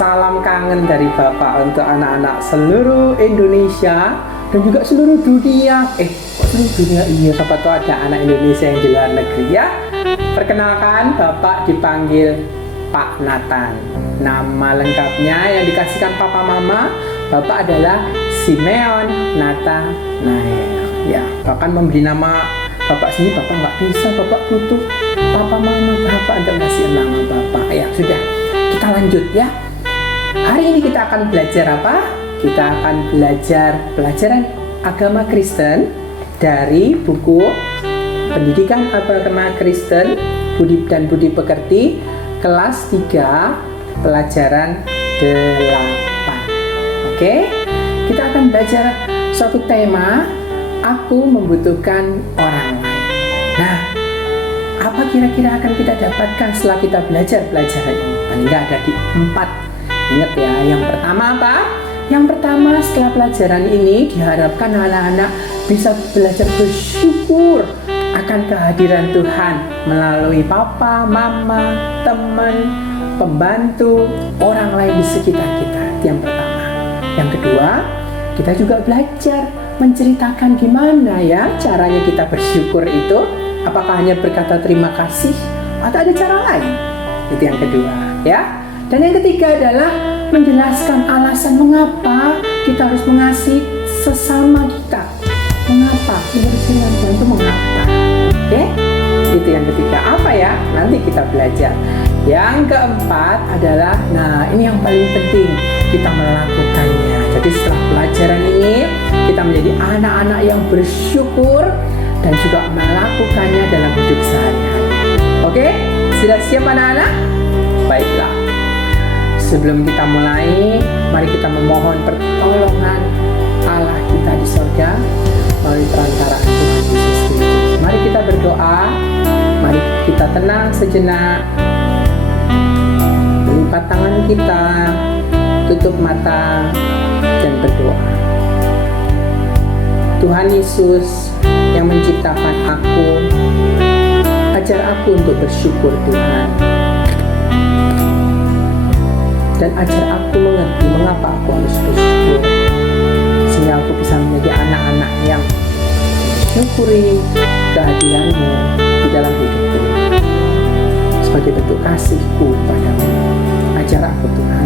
salam kangen dari Bapak untuk anak-anak seluruh Indonesia dan juga seluruh dunia. Kok seluruh dunia? Iya, Bapak tuh ada anak Indonesia yang di luar negeri ya. Perkenalkan, Bapak dipanggil Pak Nathan. Nama lengkapnya yang dikasihkan Papa Mama, Bapak adalah Simeon Nathanael. Ya, bahkan memberi nama Bapak sendiri Bapak nggak bisa, Bapak butuh Papa Mama Bapak untuk ngasih nama Bapak. Ya sudah, kita lanjut ya. Hari ini kita akan belajar apa? Kita akan belajar pelajaran agama Kristen dari buku Pendidikan Agama Kristen Budi dan Budi Pekerti kelas 3 pelajaran 8. Oke? Kita akan belajar suatu tema, aku membutuhkan orang lain. Nah, apa kira-kira akan kita dapatkan setelah kita belajar pelajaran ini? Paling nggak ada di 4. Ingat ya, yang pertama apa? Yang pertama, setelah pelajaran ini diharapkan anak-anak bisa belajar bersyukur akan kehadiran Tuhan melalui papa, mama, teman, pembantu, orang lain di sekitar kita. Itu yang pertama. Yang kedua, kita juga belajar menceritakan gimana ya caranya kita bersyukur itu. Apakah hanya berkata terima kasih atau ada cara lain? Itu yang kedua ya. Dan yang ketiga adalah menjelaskan alasan mengapa kita harus mengasihi sesama kita. Mengapa? Menurut firman Tuhan itu mengapa? Oke? Itu yang ketiga. Apa ya? Nanti kita belajar. Yang keempat adalah, nah ini yang paling penting, kita melakukannya. Jadi setelah pelajaran ini, kita menjadi anak-anak yang bersyukur dan juga melakukannya dalam hidup sehari-hari. Oke? Sudah siap anak-anak? Baiklah. Sebelum kita mulai, mari kita memohon pertolongan Allah kita di surga melalui perantaraan Tuhan Yesus Kristus. Mari kita berdoa, mari kita tenang sejenak, melipat tangan kita, tutup mata, dan berdoa. Tuhan Yesus yang menciptakan aku, ajar aku untuk bersyukur Tuhan. Dan ajar aku mengerti mengapa aku harus bersyukur, sehingga aku bisa menjadi anak-anak yang syukuri kehadiran-Mu di dalam hidupku sebagai bentuk kasih-Ku padamu. Ajar aku Tuhan,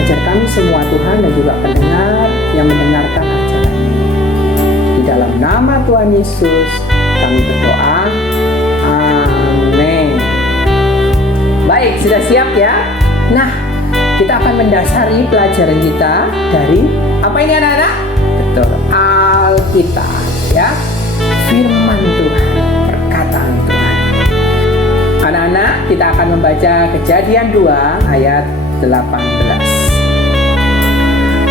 ajar kami semua Tuhan dan juga pendengar yang mendengarkan ajaran ini. Di dalam nama Tuhan Yesus kami berdoa, amin. Baik, sudah siap ya? Nah, kita akan mendasari pelajaran kita dari apa ini anak-anak? Betul, Alkitab ya. Firman Tuhan, perkataan Tuhan. Anak-anak, kita akan membaca Kejadian 2 ayat 18.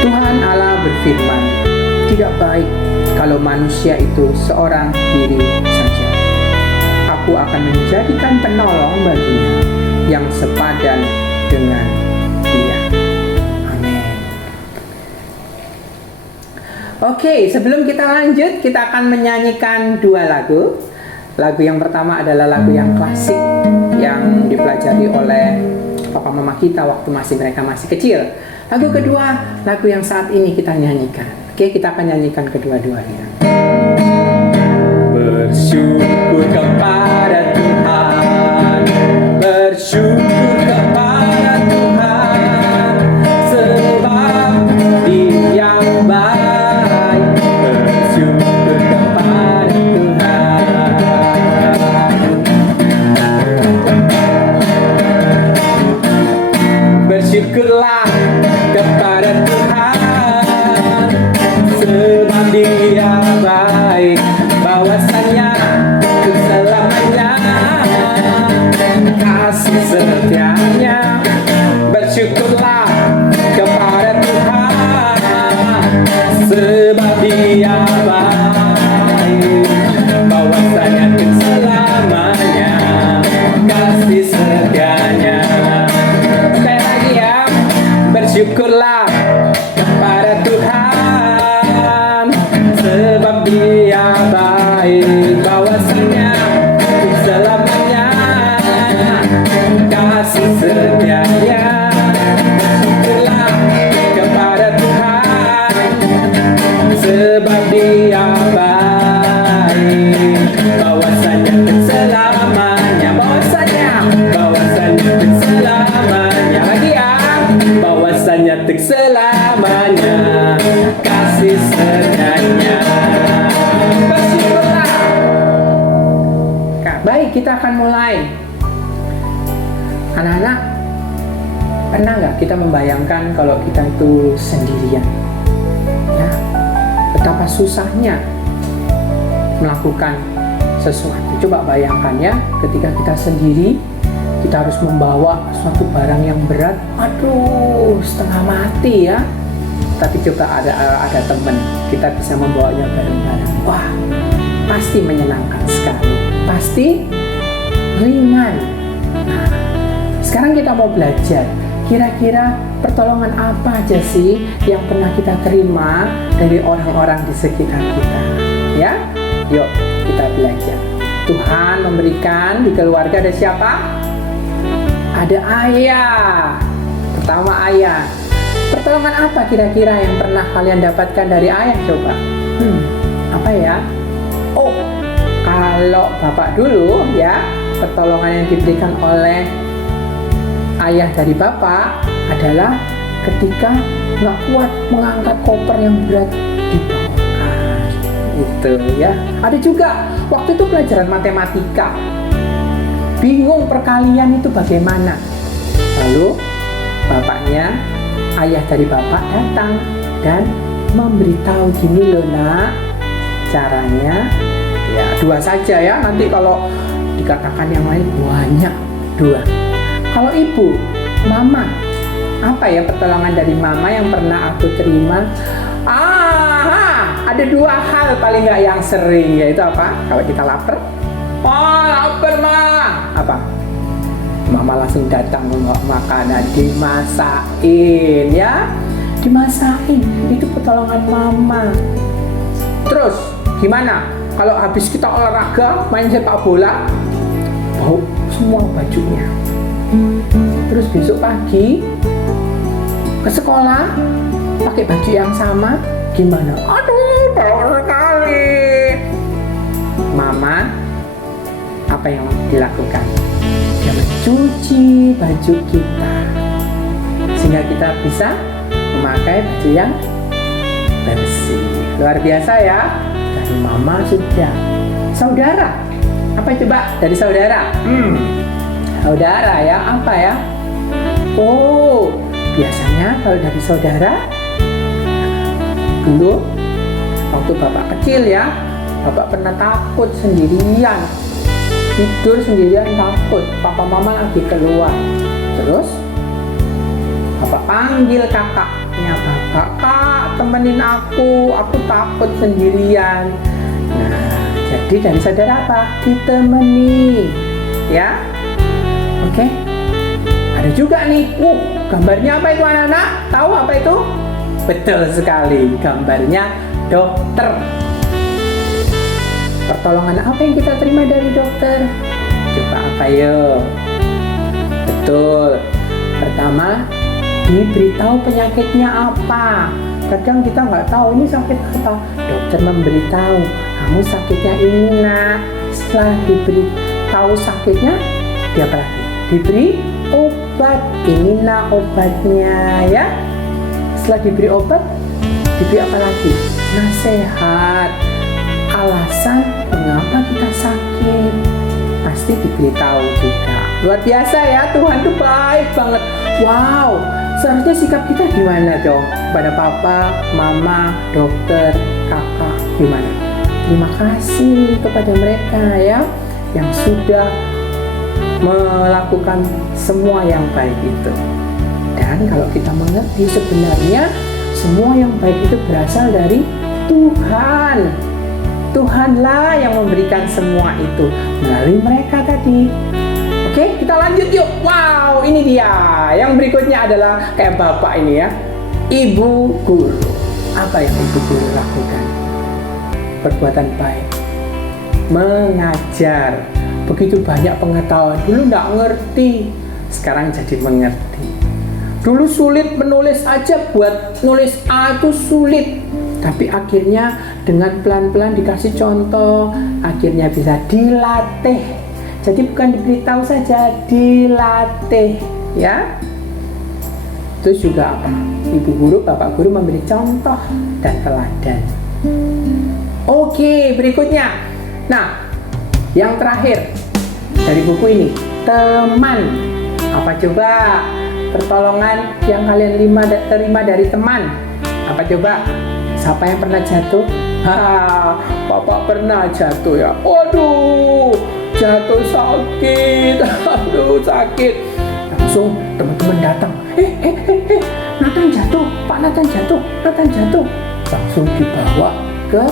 Tuhan Allah berfirman, tidak baik kalau manusia itu seorang diri saja. Aku akan menjadikan penolong baginya yang sepadan dengan dia. Amin. Oke, sebelum kita lanjut, kita akan menyanyikan 2 lagu. Lagu yang pertama adalah lagu yang klasik yang dipelajari oleh papa mama kita waktu mereka masih kecil. Lagu kedua, lagu yang saat ini kita nyanyikan. Oke, kita akan nyanyikan kedua-duanya. Bersyukur kepada Tuhan, bersyukur kepada Tuhan, sebab Dia baik. Bersyukur kepada Tuhan. Bersyukurlah kepada Tuhan, sebab Dia baik. Bahwasanya untuk selamanya kasih setianya. Bersyukurlah kepada Tuhan, sebab Dia baik. Bahwasanya untuk selamanya kasih setianya. Sekali lagi ya, bersyukurlah kepada Tuhan, sebab Dia baik. Bahwasanya untuk selamanya kasih setianya. kita akan mulai. Anak-anak, pernah nggak kita membayangkan kalau kita itu sendirian? Ya, betapa susahnya melakukan sesuatu. Coba bayangkan ya, ketika kita sendiri, kita harus membawa suatu barang yang berat. Aduh, setengah mati ya. Tapi coba ada teman, kita bisa membawanya bareng-bareng. Wah, pasti menyenangkan sekali. Pasti ringan. Nah, sekarang kita mau belajar. Kira-kira pertolongan apa aja sih yang pernah kita terima dari orang-orang di sekitar kita? Ya, yuk kita belajar. Tuhan memberikan di keluarga ada siapa? Ada ayah. Pertama ayah. Pertolongan apa kira-kira yang pernah kalian dapatkan dari ayah coba? Apa ya? Oh, kalau bapak dulu ya, pertolongan yang diberikan oleh ayah dari bapak adalah ketika nggak kuat mengangkat koper yang berat dibawakan. Itu ya. Ada juga waktu itu pelajaran matematika. Bingung perkalian itu bagaimana? Lalu bapaknya, ayah dari bapak datang dan memberitahu gini loh nak, caranya ya 2 saja ya, nanti kalau dikatakan yang lain banyak 2. Kalau ibu, mama, apa ya pertolongan dari mama yang pernah aku terima? Ada 2 hal paling nggak yang sering, yaitu apa? Kalau kita lapar, lapar ma, apa? Mama langsung datang membawa makanan, dimasakin ya, dimasakin. Itu pertolongan mama. Terus gimana kalau habis kita olahraga main sepak bola, bau semua bajunya. Terus besok pagi ke sekolah pakai baju yang sama, gimana? Aduh, bau sekali. Mama apa yang dilakukan? Dia mencuci baju kita sehingga kita bisa memakai baju yang bersih. Luar biasa ya. Dari mama sudah. Saudara, apa coba dari saudara? Saudara ya, apa ya? Oh, biasanya kalau dari saudara, dulu waktu bapak kecil ya, bapak pernah takut sendirian, tidur sendirian takut, papa mama lagi keluar. Terus bapak panggil kakaknya, kakak temenin aku takut sendirian. Nah, jadi dari saudara apa? Ditemani ya. Oke. Ada juga nih, gambarnya apa itu anak-anak? Tahu apa itu? Betul sekali, gambarnya dokter. Pertolongan apa yang kita terima dari dokter? Coba apa yuk? Betul. Pertama, diberitahu penyakitnya apa. Kadang kita nggak tahu ini sakit apa. Dokter memberitahu, kamu sakitnya ini nak. Setelah diberitahu sakitnya, dia apa lagi? Diberi obat. Ini nak obatnya ya. Setelah diberi obat, diberi apa lagi? Nasihat. Alasan mengapa kita sakit pasti diberitahu juga. Luar biasa ya, Tuhan tuh baik banget. Wow, seharusnya sikap kita gimana dong pada papa, mama, dokter, kakak, gimana? Terima kasih kepada mereka ya yang sudah melakukan semua yang baik itu. Dan kalau kita mengerti sebenarnya semua yang baik itu berasal dari Tuhan. Tuhanlah yang memberikan semua itu melalui mereka tadi. Oke, kita lanjut yuk. Wow, ini dia. Yang berikutnya adalah kayak bapak ini ya, ibu guru. Apa yang ibu guru lakukan? Perbuatan baik, mengajar. Begitu banyak pengetahuan. Dulu nggak ngerti, sekarang jadi mengerti. Dulu sulit menulis aja, buat nulis A itu sulit. Tapi akhirnya dengan pelan-pelan dikasih contoh, akhirnya bisa dilatih. Jadi bukan diberitahu saja, dilatih ya. Terus juga apa? Ibu guru, bapak guru memberi contoh dan teladan. Oke, berikutnya. Nah, yang terakhir, dari buku ini. Teman. Apa coba pertolongan yang kalian terima dari teman? Apa coba? Siapa yang pernah jatuh? Bapak pernah jatuh ya. Aduh, jatuh sakit. Aduh, sakit. Langsung teman-teman datang. Nathan jatuh, Pak Nathan jatuh, Nathan jatuh. Langsung dibawa ke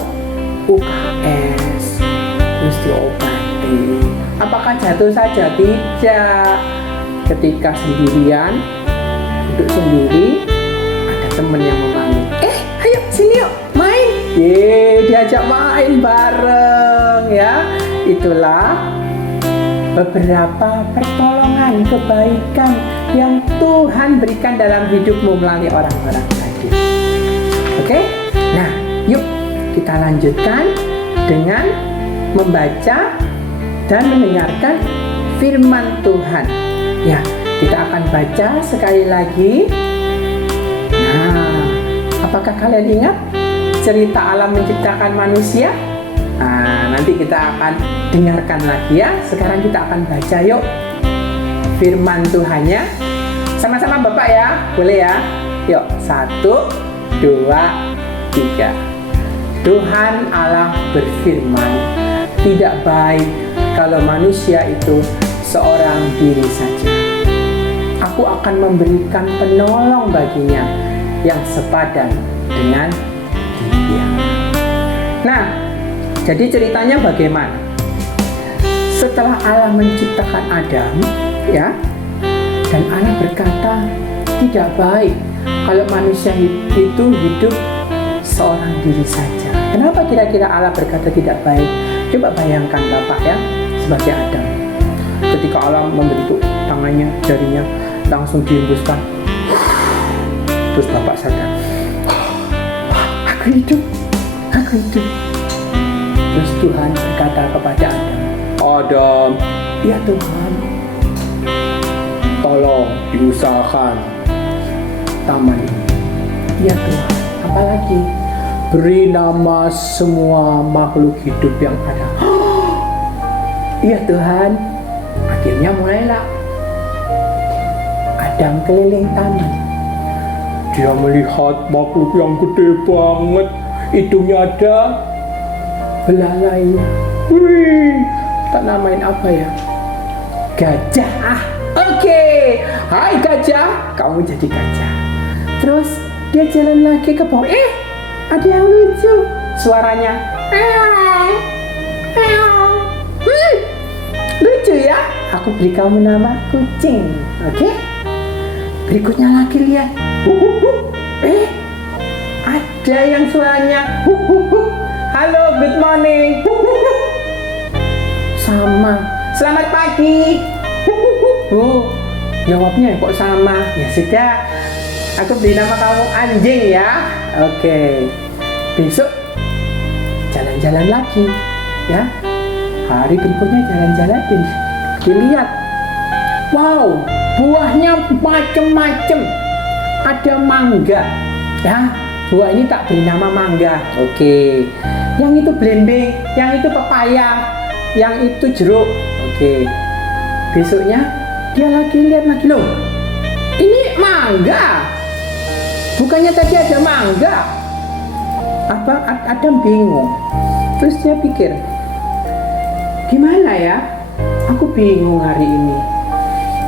UKS. Terus diobati. Apakah jatuh saja? Tidak. Ketika sendirian, duduk sendiri, ada teman yang memanggil. Ayo sini yuk, main. Diajak main bareng ya. Itulah beberapa pertolongan kebaikan yang Tuhan berikan dalam hidupmu melalui orang-orang tadi. Oke? Nah, yuk kita lanjutkan dengan membaca dan mendengarkan firman Tuhan. Ya, kita akan baca sekali lagi. Nah, apakah kalian ingat cerita alam menciptakan manusia? Nah, nanti kita akan dengarkan lagi ya. Sekarang kita akan baca yuk firman Tuhannya. Sama-sama Bapak ya, boleh ya? Yuk, 1, 2, 3. Tuhan Allah berfirman, tidak baik kalau manusia itu seorang diri saja. Aku akan memberikan penolong baginya yang sepadan dengan dia. Nah, jadi ceritanya bagaimana? Setelah Allah menciptakan Adam, ya, dan Allah berkata, tidak baik kalau manusia itu hidup seorang diri saja. Kenapa kira-kira Allah berkata tidak baik? Coba bayangkan Bapak ya, sebagai Adam. Ketika Allah membentuk tangannya, jarinya, langsung dihembuskan. Terus Bapak sadar, aku hidup. Terus Tuhan berkata kepada Adam, ya Tuhan, tolong diusahakan taman ini. Ya Tuhan, apalagi? Beri nama semua makhluk hidup yang ada. Iya Tuhan. Akhirnya mulailah Adam keliling taman. Dia melihat makhluk yang gede banget. Hidungnya ada belalainya. Wih, tak namain apa ya? Gajah. Oke. Hai gajah, kamu jadi gajah. Terus dia jalan lagi ke bawah. Ada yang lucu. Suaranya. Lucu ya? Aku beri kamu nama kucing. Oke? Berikutnya lagi lihat. Ada yang suaranya. Halo, good morning. Sama. Selamat pagi. Jawabnya kok sama. Ya sudah. Aku beri nama kamu anjing ya. Oke. Besok jalan-jalan lagi ya. Hari berikutnya jalan-jalan dilihat. Wow, buahnya macem-macem. Ada mangga ya. Buah ini tak beri nama mangga. Oke. Yang itu belimbing, yang itu pepaya, yang itu jeruk. Oke. Besoknya dia lagi lihat lagi, loh. Ini mangga. Bukannya tadi ada mangga. Adam bingung. Terus dia pikir, gimana ya? Aku bingung hari ini.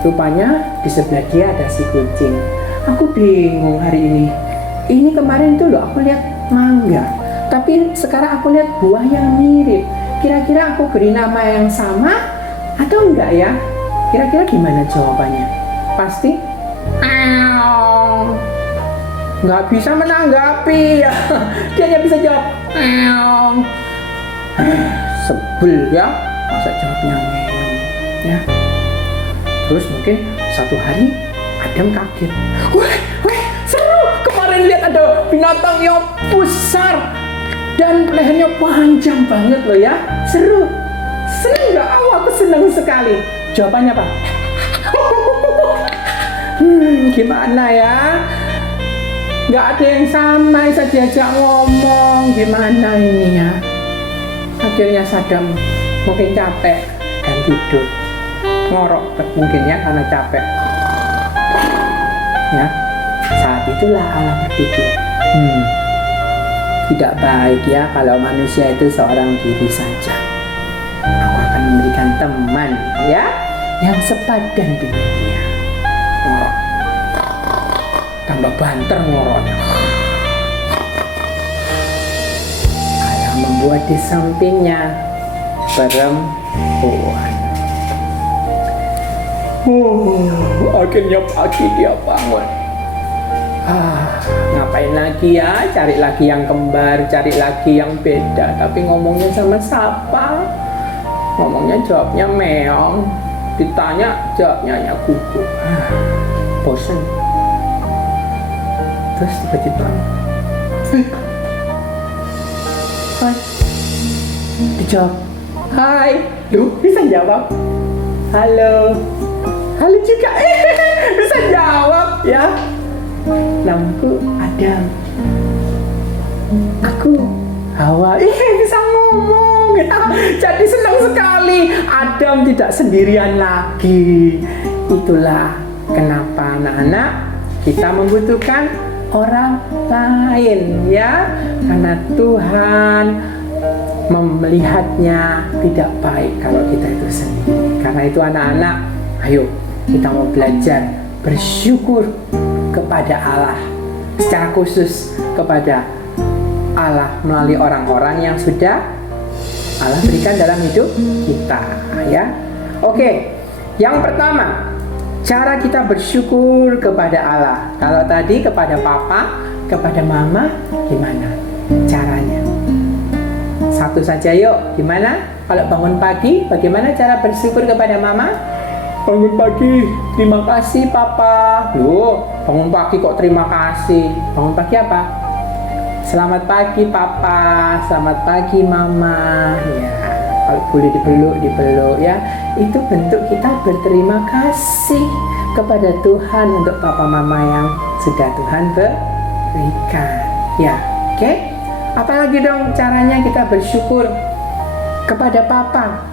Rupanya di sebelah dia ada si kucing. Aku bingung hari ini. Ini kemarin tuh loh aku lihat mangga, tapi sekarang aku lihat buah yang mirip. Kira-kira aku beri nama yang sama atau enggak ya? Kira-kira gimana jawabannya? Pasti nggak bisa menanggapi ya. Dia hanya bisa jawab sebel ya, masa jawabnya ya. Terus mungkin satu hari Adam kaget, weh seru, kemarin lihat ada binatang yang besar dan lehernya panjang banget loh ya. Seru nggak? Aku senang sekali. Jawabannya apa? Gimana ya? Nggak ada yang sama, saya diajak ngomong. Gimana ini ya? Akhirnya Sadam mungkin capek dan tidur. ngorok mungkin ya karena capek. Ya, saat itulah Allah berpikir, tidak baik ya kalau manusia itu seorang diri saja. Aku akan memberikan teman ya yang sepadan dengan dia. Ngorok, tambah banter ngoroknya. Allah membuat di sampingnya perempuan. Akhirnya pagi dia bangun. Ngapain lagi ya? Cari lagi yang kembar, cari lagi yang beda. Tapi ngomongnya sama siapa? Ngomongnya jawabnya meong. Ditanya jawabnya ya gugup. Bosen. Terus tiba-tiba, hai. Dijawab, hai. Loh, bisa jawab. Halo. Halo juga, bisa jawab ya. Namaku Adam. Aku Hawa. Bisa ngomong ya. Jadi senang sekali. Adam tidak sendirian lagi. Itulah kenapa anak-anak kita membutuhkan orang lain ya. Karena Tuhan melihatnya tidak baik kalau kita itu sendiri. Karena itu anak-anak, ayo kita mau belajar bersyukur kepada Allah, secara khusus kepada Allah melalui orang-orang yang sudah Allah berikan dalam hidup kita ya. Oke, yang pertama, cara kita bersyukur kepada Allah. Kalau tadi kepada papa, kepada mama, gimana caranya? Satu saja yuk, gimana? Kalau bangun pagi, bagaimana cara bersyukur kepada mama? Bangun pagi, terima kasih papa. Loh, bangun pagi kok terima kasih? Bangun pagi apa? Selamat pagi papa, selamat pagi mama. Ya, kalau boleh dipeluk ya. Itu bentuk kita berterima kasih kepada Tuhan untuk papa mama yang sudah Tuhan berikan. Ya, oke? Apalagi dong caranya kita bersyukur kepada papa?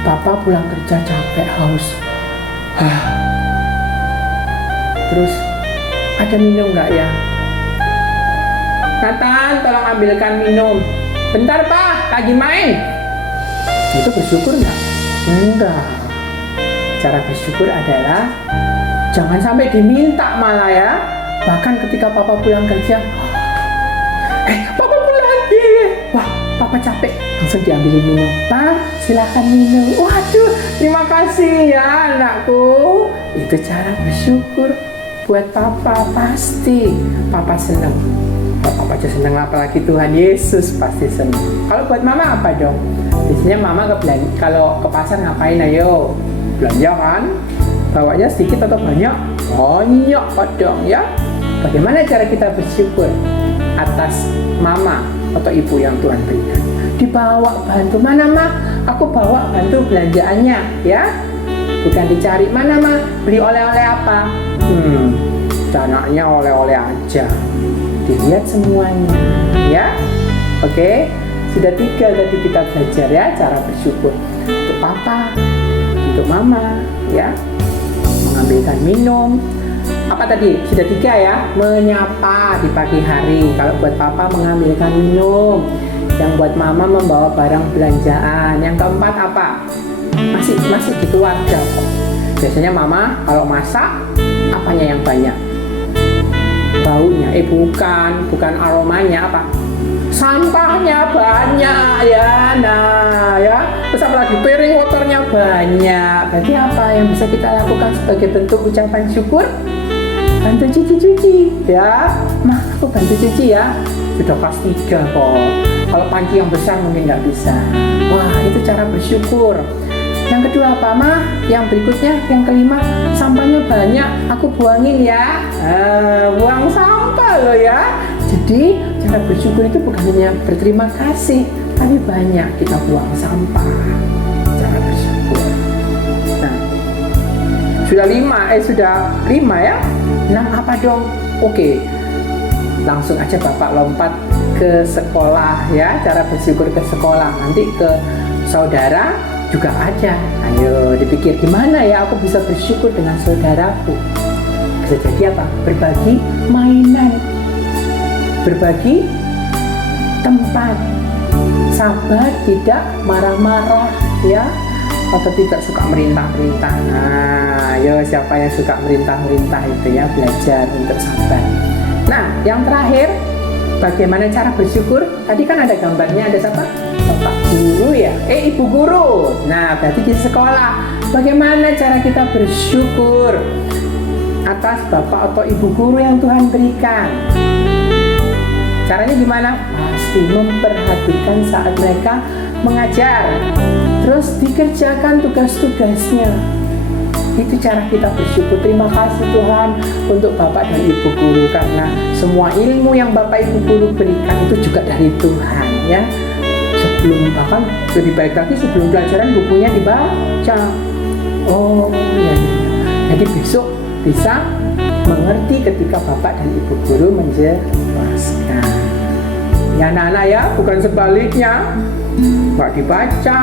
Papa pulang kerja capek, haus. Terus ada minum nggak ya? Nathan, tolong ambilkan minum. Bentar pak, lagi main. Itu bersyukur nggak? Enggak. Cara bersyukur adalah jangan sampai diminta malah ya. Bahkan ketika papa pulang kerja, papa pulang lagi. Wah, papa capek, langsung diambilin minum. Pak, silakan minum. Waduh, terima kasih ya anakku. Itu cara bersyukur buat papa. Pasti papa senang. Kalau papa aja senang, apalagi Tuhan Yesus pasti senang. Kalau buat mama apa dong? Biasanya mama kalau ke pasar ngapain? Ayo belanja kan? Bawanya sedikit atau banyak? Banyak dong ya. Bagaimana cara kita bersyukur atas mama atau ibu yang Tuhan berikan? Dibawa bantu. Mana mah? Aku bawa bantu belanjaannya ya. Bukan dicari mana mah beli oleh-oleh apa. Anaknya oleh-oleh aja. Dilihat semuanya ya. Oke, sudah 3 tadi kita belajar ya cara bersyukur. Untuk papa, untuk mama ya. Mengambilkan minum. Apa tadi? Sudah 3 ya. Menyapa di pagi hari. Kalau buat papa mengambilkan minum. Yang buat mama membawa barang belanjaan. Yang keempat apa? Masih di keluarga kok. Biasanya mama kalau masak apanya yang banyak? Baunya. Bukan aromanya, apa? Sampahnya banyak ya. Nah ya. Terus apalagi piring kotornya banyak. Berarti apa yang bisa kita lakukan sebagai bentuk ucapan syukur? Bantu cuci ya. Mah, aku bantu cuci ya. Sudah kelas 3 kok. Kalau panci yang besar mungkin nggak bisa. Wah, itu cara bersyukur. Yang kedua apa mah? Yang berikutnya, yang kelima, sampahnya banyak, aku buangin ya. Buang sampah loh ya. Jadi cara bersyukur itu bukan hanya berterima kasih, tapi banyak kita buang sampah. Cara bersyukur. Nah, sudah 5 ya. 6 apa dong? Oke, langsung aja Bapak lompat ke sekolah ya. Cara bersyukur ke sekolah, nanti ke saudara juga ada. Ayo dipikir, gimana ya aku bisa bersyukur dengan saudaraku? Bisa jadi apa? Berbagi mainan, berbagi tempat, sabar, tidak marah-marah, ya, atau tidak suka merintah-merintah. Nah, ayo siapa yang suka merintah-merintah itu ya, belajar untuk sabar. Nah, yang terakhir, bagaimana cara bersyukur? Tadi kan ada gambarnya, ada siapa? Bapak guru ya, ibu guru. Nah, berarti di sekolah, bagaimana cara kita bersyukur atas bapak atau ibu guru yang Tuhan berikan? Caranya gimana? Pasti memperhatikan saat mereka mengajar, terus dikerjakan tugas-tugasnya. Itu cara kita bersyukur. Terima kasih Tuhan untuk bapak dan ibu guru, karena semua ilmu yang bapak ibu guru berikan itu juga dari Tuhan, ya. Sebelum, bahkan lebih baik lagi sebelum pelajaran bukunya dibaca. Oh iya. Jadi besok bisa mengerti ketika bapak dan ibu guru menjelaskan. Ya anak-anak ya, bukan sebaliknya. Nggak dibaca,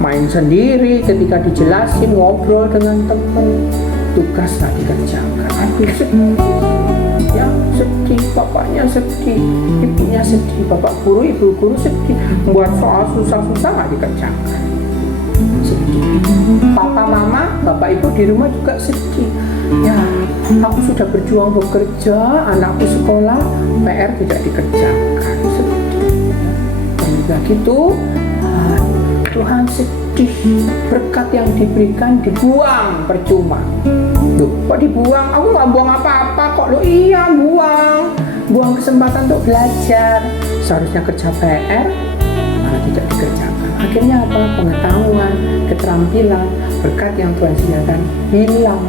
main sendiri, ketika dijelasin ngobrol dengan teman, tugas nggak dikerjakan. Aduh sedih, ya sedih, bapaknya sedih, ibunya sedih, bapak guru, ibu guru sedih, buat soal susah-susah nggak dikerjakan, sedih. Papa mama, bapak ibu di rumah juga sedih. Ya, aku sudah berjuang bekerja, anakku sekolah, PR tidak dikerjakan, sedih. Juga gitu, Tuhan sedih, berkat yang diberikan dibuang percuma. Loh, kok dibuang? Aku nggak buang apa-apa kok. Loh iya, buang kesempatan untuk belajar. Seharusnya kerja PR malah tidak dikerjakan. Akhirnya apa? Pengetahuan, keterampilan, berkat yang Tuhan sediakan hilang.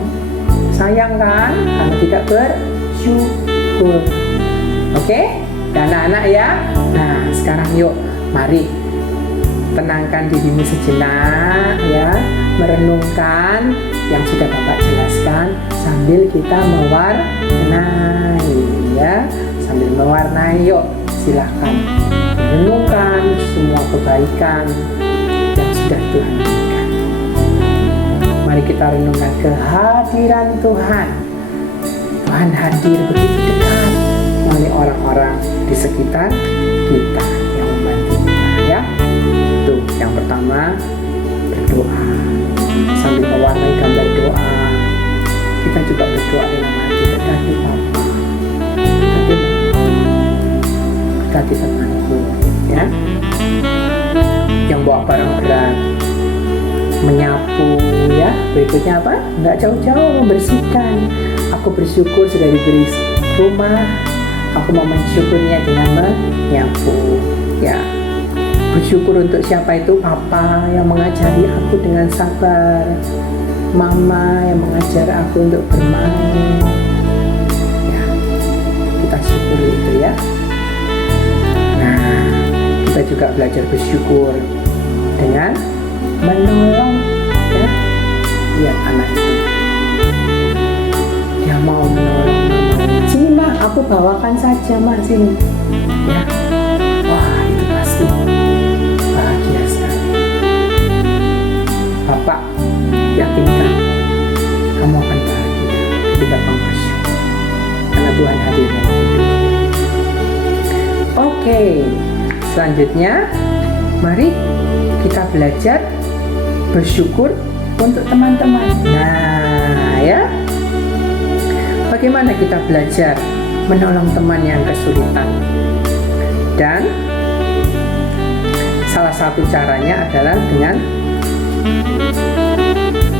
Sayang kan? Karena tidak bersyukur. Oke? Dan anak-anak ya. Nah, sekarang yuk, mari tenangkan dirimu sejenak ya, merenungkan yang sudah Bapak jelaskan sambil kita mewarnai ya, sambil mewarnai. Yuk silahkan renungkan semua kebaikan yang sudah Tuhan berikan. Mari kita renungkan kehadiran Tuhan. Tuhan hadir begitu dekat melalui orang-orang di sekitar kita yang membantu kita ya. Itu yang pertama, berdoa. Sambil mewarnai gambar doa, kita juga berdoa dalam hati, berkati Bapa, berkati Mama, berkati temanku ya, yang bawa barang berat, menyapu ya. Berikutnya apa? Nggak jauh-jauh, membersihkan. Aku bersyukur sudah diberi rumah, aku mau mensyukurnya dengan menyapu ya. Bersyukur untuk siapa itu? Papa yang mengajari aku dengan sabar, Mama yang mengajar aku untuk bermain ya, kita syukuri itu ya. Nah, kita juga belajar bersyukur dengan menolong ya. Lihat anak itu, dia mau menolong Mama. Sini Ma, aku bawakan saja Ma, sini ya. Wah, itu pasti bahagia sekali. Bapak yakinkan kamu akan bahagia ketika kamu bersyukur karena Tuhan hadir dalam hidup. Oke, selanjutnya mari kita belajar bersyukur untuk teman-teman. Nah ya, bagaimana kita belajar menolong teman yang kesulitan? Dan salah satu caranya adalah dengan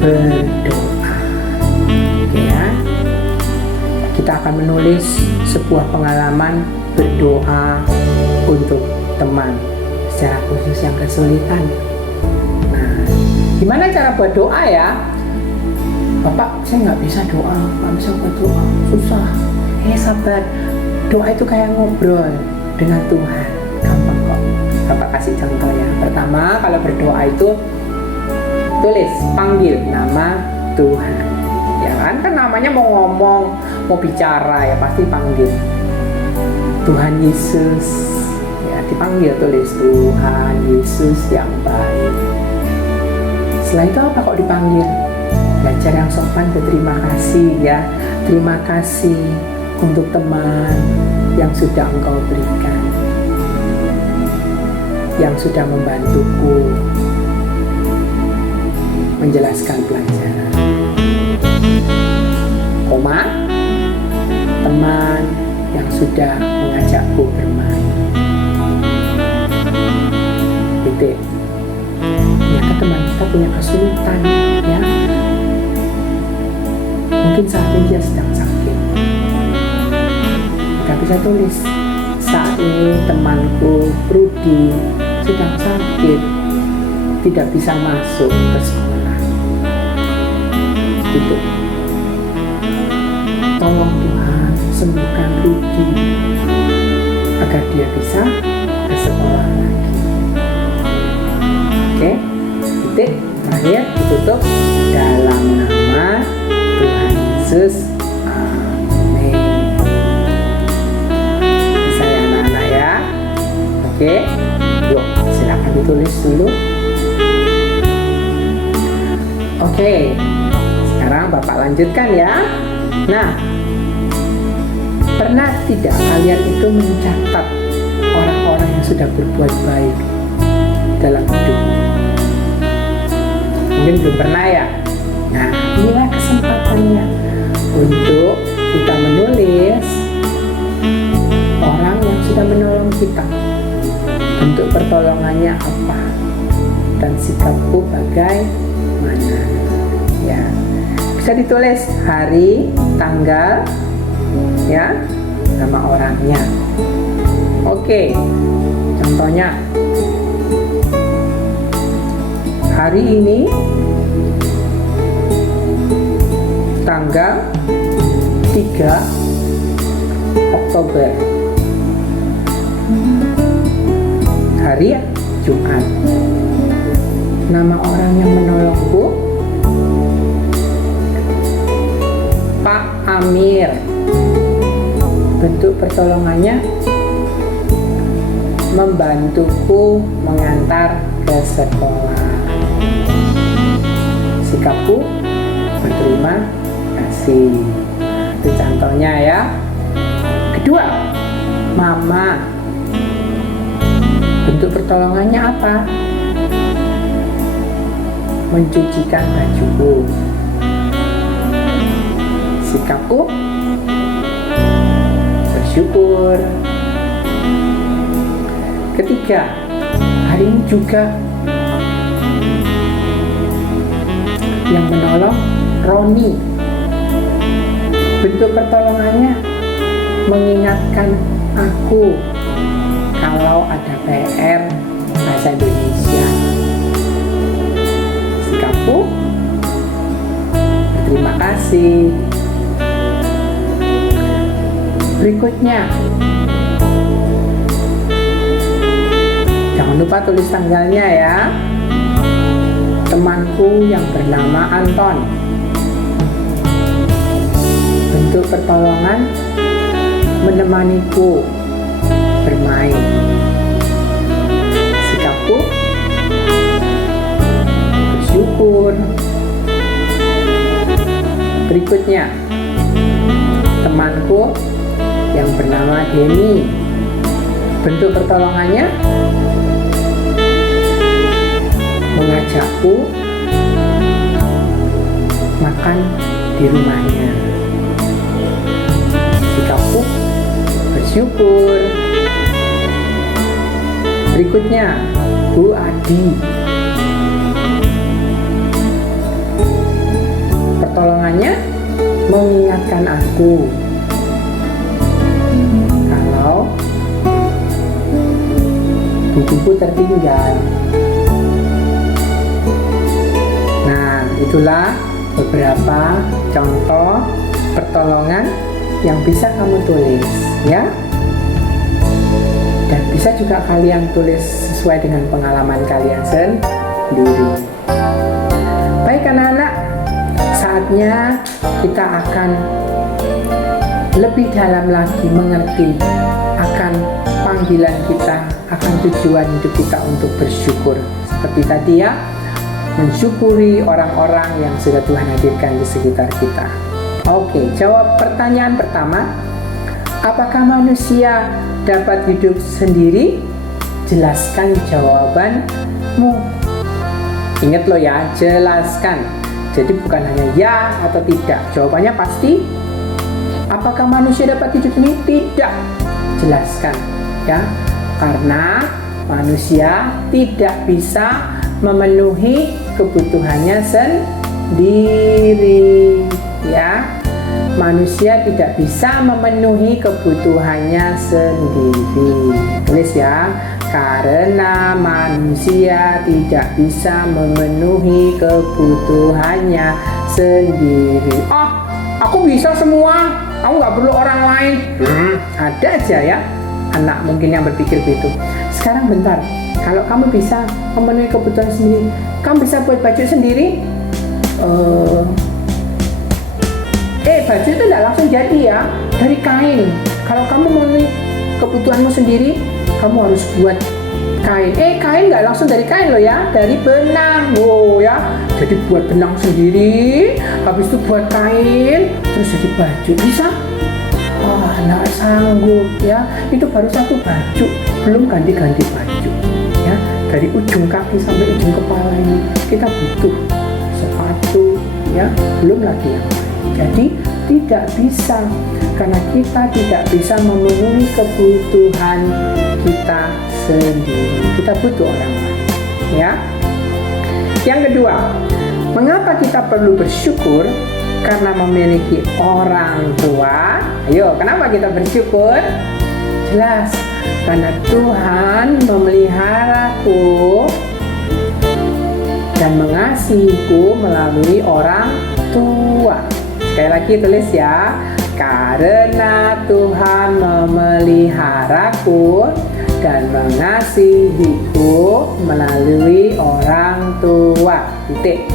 berdoa. Oke ya. Kita akan menulis sebuah pengalaman berdoa untuk teman secara khusus yang kesulitan. Nah, gimana cara buat doa ya? Bapak, saya nggak bisa doa, nggak bisa buat doa, susah. Sabar. Doa itu kayak ngobrol dengan Tuhan, gampang kok. Bapak kasih contoh ya. Pertama, kalau berdoa itu tulis, panggil nama Tuhan. Ya kan namanya mau ngomong, mau bicara ya pasti panggil. Tuhan Yesus. Ya dipanggil, tulis Tuhan Yesus yang baik. Setelah itu apa kok dipanggil? Belajar yang sopan, berterima kasih ya. Terima kasih untuk teman yang sudah engkau berikan, yang sudah membantuku menjelaskan pelajaran. Koma, teman yang sudah mengajakku bermain. Titik. Ternyata teman kita punya kesulitan ya. Mungkin saat ini dia sedang sakit. Kita bisa tulis, saat ini temanku Rudi sedang sakit, tidak bisa masuk ke sekolah. Gitu. Tolong Tuhan sembuhkan Rudi agar dia bisa ke sekolah lagi. Oke, titik. Terakhir ditutup dalam nama Tuhan Yesus. Amin. Bisa ya anak-anak ya. Oke, yuk silakan ditulis dulu. Oke, sekarang Bapak lanjutkan ya. Nah, pernah tidak kalian itu mencatat orang-orang yang sudah berbuat baik dalam hidup? Mungkin belum pernah ya. Nah, inilah kesempatannya untuk kita menulis orang yang sudah menolong kita. Bentuk pertolongannya apa dan sikapku bagaimana ya. Bisa ditulis hari, tanggal ya, nama orangnya. Oke, contohnya hari ini tanggal 3 Oktober, hari Jumat. Nama orang yang menolongku Pak Amir. Bentuk pertolongannya membantuku mengantar ke sekolah. Sikapku berterima kasih. Itu contohnya ya. Kedua, Mama. Bentuk pertolongannya apa? Mencucikan bajuku. Sikapku bersyukur. Ketiga, hari ini juga yang menolong Roni. Bentuk pertolongannya mengingatkan aku kalau ada PR bahasa Indonesia. Sikapku berterima kasih. Berikutnya, jangan lupa tulis tanggalnya ya. Temanku yang bernama Anton. Bentuk pertolongan menemaniku bermain. Sikapku bersyukur. Berikutnya, temanku yang bernama Denny. Bentuk pertolongannya mengajakku makan di rumahnya. Sikapku bersyukur. Berikutnya, Bu Adi. Pertolongannya mengingatkan aku kalau bukuku tertinggal. Nah, itulah beberapa contoh pertolongan yang bisa kamu tulis ya. Dan bisa juga kalian tulis sesuai dengan pengalaman kalian sendiri. Baik anak-anak, saatnya kita akan lebih dalam lagi mengerti akan panggilan kita, akan tujuan hidup kita untuk bersyukur. Seperti tadi ya, mensyukuri orang-orang yang sudah Tuhan hadirkan di sekitar kita. Oke, jawab pertanyaan pertama. Apakah manusia dapat hidup sendiri? Jelaskan jawabanmu. Ingat lo ya, jelaskan. Jadi bukan hanya ya atau tidak. Jawabannya pasti. Apakah manusia dapat hidup sendiri? Tidak. Jelaskan ya. Karena manusia tidak bisa memenuhi kebutuhannya sendiri ya. Manusia tidak bisa memenuhi kebutuhannya sendiri. Tulis ya. Karena manusia tidak bisa memenuhi kebutuhannya sendiri. Oh, aku bisa semua. Aku nggak perlu orang lain. Ada aja ya anak mungkin yang berpikir begitu. Sekarang bentar. Kalau kamu bisa memenuhi kebutuhan sendiri, kamu bisa buat baju sendiri? Baju itu tidak langsung jadi ya, dari kain. Kalau kamu memenuhi kebutuhanmu sendiri, kamu harus buat kain. Kain nggak langsung dari kain loh ya, dari benang. Ya, jadi buat benang sendiri, habis itu buat kain, terus jadi baju. Bisa? Nggak sanggup ya. Itu baru satu baju, belum ganti-ganti baju. Ya, dari ujung kaki sampai ujung kepala ini kita butuh sepatu, ya, belum lagi yang lain. Jadi tidak bisa, karena kita tidak bisa memenuhi kebutuhan kita sendiri. Kita butuh orang lain, ya. Yang kedua, mengapa kita perlu bersyukur? Karena memiliki orang tua. Ayo, kenapa kita bersyukur? Jelas, karena Tuhan memeliharaku dan mengasihiku melalui orang tua. Sekali lagi tulis ya. Karena Tuhan memeliharaku dan mengasihiku melalui orang tua. Titik.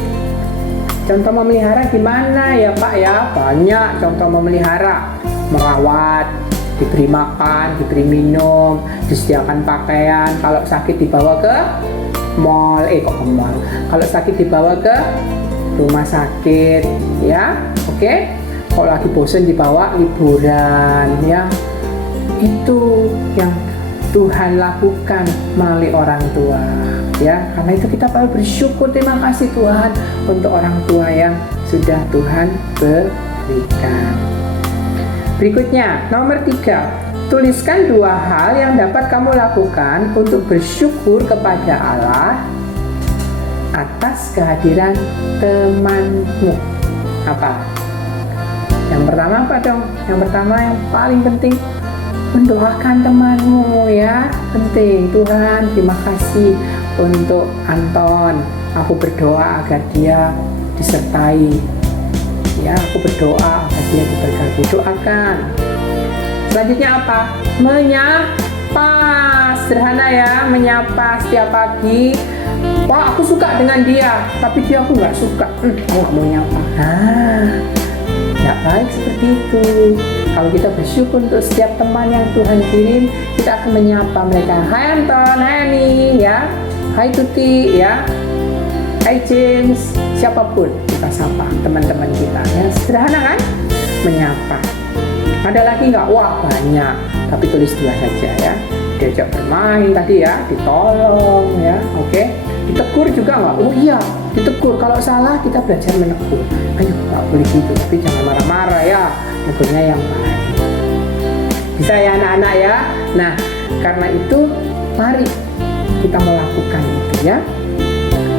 Contoh memelihara gimana ya Pak ya? Banyak contoh memelihara. Merawat, diberi makan, diberi minum, disediakan pakaian. Kalau sakit dibawa ke mall, Kalau sakit dibawa ke rumah sakit, ya. Oke. Kalau lagi bosan dibawa liburan, ya. Itu yang Tuhan lakukan melalui orang tua, ya. Karena itu kita perlu bersyukur, terima kasih Tuhan untuk orang tua yang sudah Tuhan berikan. Berikutnya, nomor 3, tuliskan 2 hal yang dapat kamu lakukan untuk bersyukur kepada Allah atas kehadiran temanmu. Apa? Yang pertama apa dong? Yang pertama yang paling penting, mendoakan temanmu, ya. Penting. Tuhan, terima kasih untuk Anton. Aku berdoa agar dia disertai. Ya, aku berdoa agar dia diberkati. Doakan. Selanjutnya apa? Menyapa. Sederhana ya, menyapa setiap pagi. Wah, aku suka dengan dia, tapi dia aku nggak suka. Aku nggak mau nyapa. Nggak baik seperti itu. Kalau kita bersyukur untuk setiap teman yang Tuhan kirim, kita akan menyapa mereka. Hai Anton, hai Ani, ya. Hai Tuti, ya. Hai James, siapapun kita sapa teman-teman kita. Ya, sederhana kan? Menyapa. Ada lagi nggak? Wah, banyak. Tapi tulis 2 saja ya. Diajak bermain tadi ya, ditolong ya, oke. Ditegur juga nggak? Oh iya, ditegur. Kalau salah kita belajar menegur. Ayo, nggak boleh gitu, tapi jangan marah-marah ya. Negurnya yang baik. Bisa ya anak-anak ya. Nah, karena itu mari kita melakukan itu ya.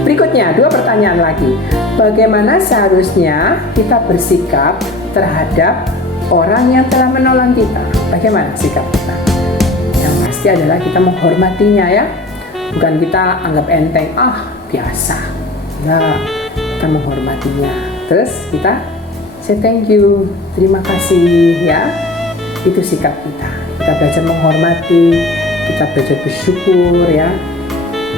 Berikutnya 2 pertanyaan lagi. Bagaimana seharusnya kita bersikap terhadap orang yang telah menolong kita? Bagaimana sikap kita? Yang pasti adalah kita menghormatinya ya. Bukan kita anggap enteng, biasa. Nah, kita menghormatinya. Terus kita say thank you, terima kasih ya. Itu sikap kita. Kita belajar menghormati, kita belajar bersyukur ya.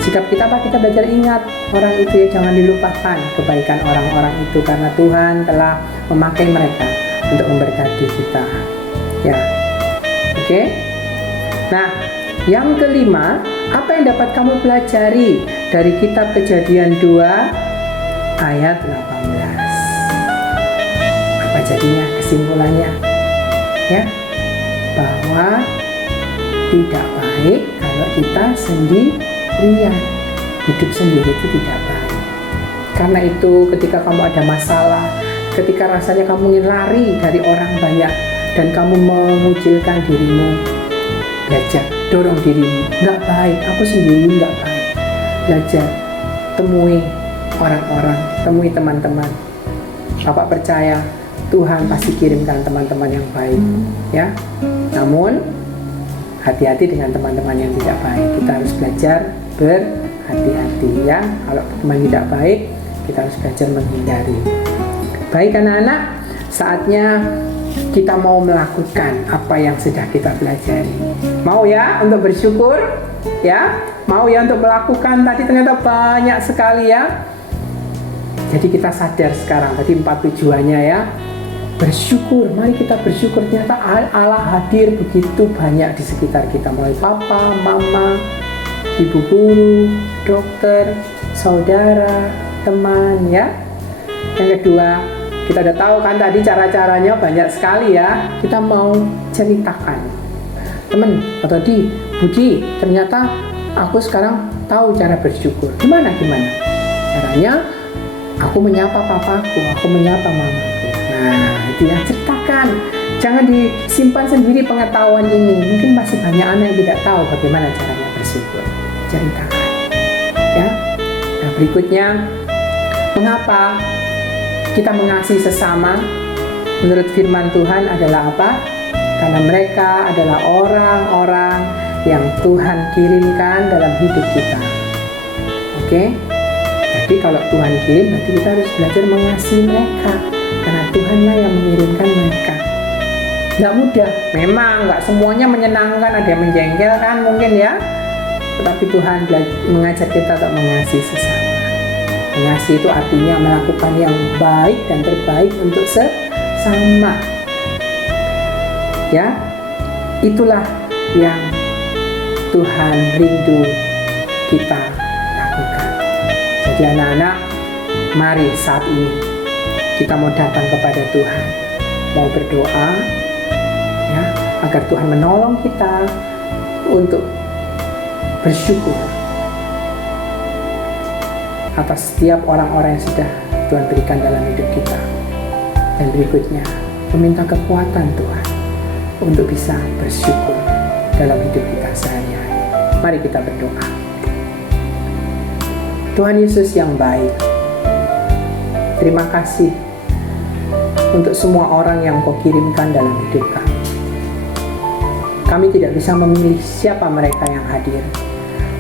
Sikap kita apa? Kita belajar ingat orang itu ya, jangan dilupakan kebaikan orang-orang itu, karena Tuhan telah memakai mereka untuk memberkati kita. Ya. Oke. Nah, yang kelima, apa yang dapat kamu pelajari dari kitab Kejadian 2 ayat 18. Apa jadinya kesimpulannya? Ya, bahwa tidak baik kalau kita sendirian. Hidup sendiri itu tidak baik. Karena itu ketika kamu ada masalah, ketika rasanya kamu ingin lari dari orang banyak dan kamu mengucilkan dirimu, belajar, dorong dirimu. Nggak baik, aku sendiri nggak baik. Belajar, temui orang-orang, temui teman-teman. Bapak percaya Tuhan pasti kirimkan teman-teman yang baik, ya. Namun hati-hati dengan teman-teman yang tidak baik. Kita harus belajar berhati-hati, ya. Kalau teman tidak baik, kita harus belajar menghindari. Baik anak-anak, saatnya kita mau melakukan apa yang sudah kita pelajari. Mau ya untuk bersyukur, ya. Mau ya untuk melakukan, tadi ternyata banyak sekali ya. Jadi kita sadar sekarang, tadi 4 tujuannya ya. Bersyukur, mari kita bersyukur, ternyata Allah hadir begitu banyak di sekitar kita, mulai papa, mama, ibu guru, dokter, saudara, teman, ya. Yang kedua, kita udah tahu kan tadi cara-caranya banyak sekali ya. Kita mau ceritakan, teman atau Budi, ternyata aku sekarang tahu cara bersyukur. Gimana? Caranya aku menyapa papaku, aku menyapa mamaku. Nah, itu yang ceritakan. Jangan disimpan sendiri pengetahuan ini. Mungkin masih banyak anak yang tidak tahu bagaimana caranya bersyukur. Ceritakan, ya. Nah, berikutnya, mengapa kita mengasihi sesama? Menurut firman Tuhan adalah apa? Karena mereka adalah orang-orang yang Tuhan kirimkan dalam hidup kita. Oke? Jadi kalau Tuhan kirim, berarti kita harus belajar mengasihi mereka. Karena Tuhanlah yang mengirimkan mereka. Nggak mudah, memang nggak semuanya menyenangkan, ada yang menjengkelkan mungkin ya. Tetapi Tuhan mengajar kita untuk mengasihi sesama. Mengasihi itu artinya melakukan yang baik dan terbaik untuk sesama. Ya, itulah yang Tuhan rindu kita lakukan. Jadi anak-anak, mari saat ini kita mau datang kepada Tuhan, mau berdoa, ya, agar Tuhan menolong kita untuk bersyukur atas setiap orang-orang yang sudah Tuhan berikan dalam hidup kita. Dan berikutnya, meminta kekuatan Tuhan untuk bisa bersyukur dalam hidup kita sehari-hari. Mari kita berdoa. Tuhan Yesus yang baik, terima kasih untuk semua orang yang Kau kirimkan dalam hidup kami. Kami tidak bisa memilih siapa mereka yang hadir,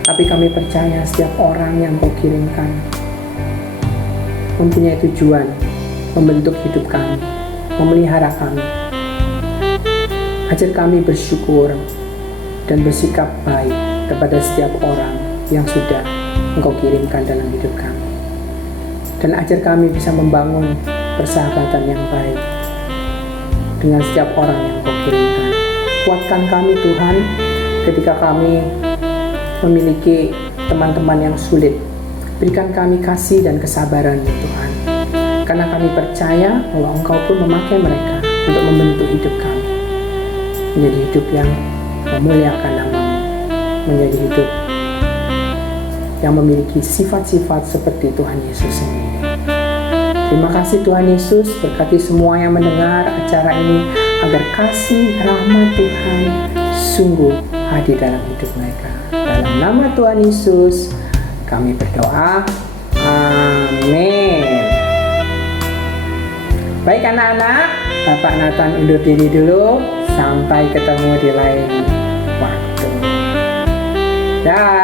tapi kami percaya setiap orang yang Kau kirimkan mempunyai tujuan membentuk hidup kami, memelihara kami. Ajar kami bersyukur dan bersikap baik kepada setiap orang yang sudah Engkau kirimkan dalam hidup kami. Dan ajar kami bisa membangun persahabatan yang baik dengan setiap orang yang Kau kirimkan. Kuatkan kami Tuhan ketika kami memiliki teman-teman yang sulit. Berikan kami kasih dan kesabaran ya Tuhan. Karena kami percaya bahwa Engkau pun memakai mereka untuk membentuk hidup kami menjadi hidup yang memuliakan nama-Mu, menjadi hidup yang memiliki sifat-sifat seperti Tuhan Yesus sendiri. Terima kasih Tuhan Yesus, berkati semua yang mendengar acara ini agar kasih rahmat Tuhan sungguh hadir dalam hidup mereka. Dalam nama Tuhan Yesus kami berdoa, amin. Baik anak-anak, Bapak Nathan undur diri dulu, sampai ketemu di lain waktu. Dah.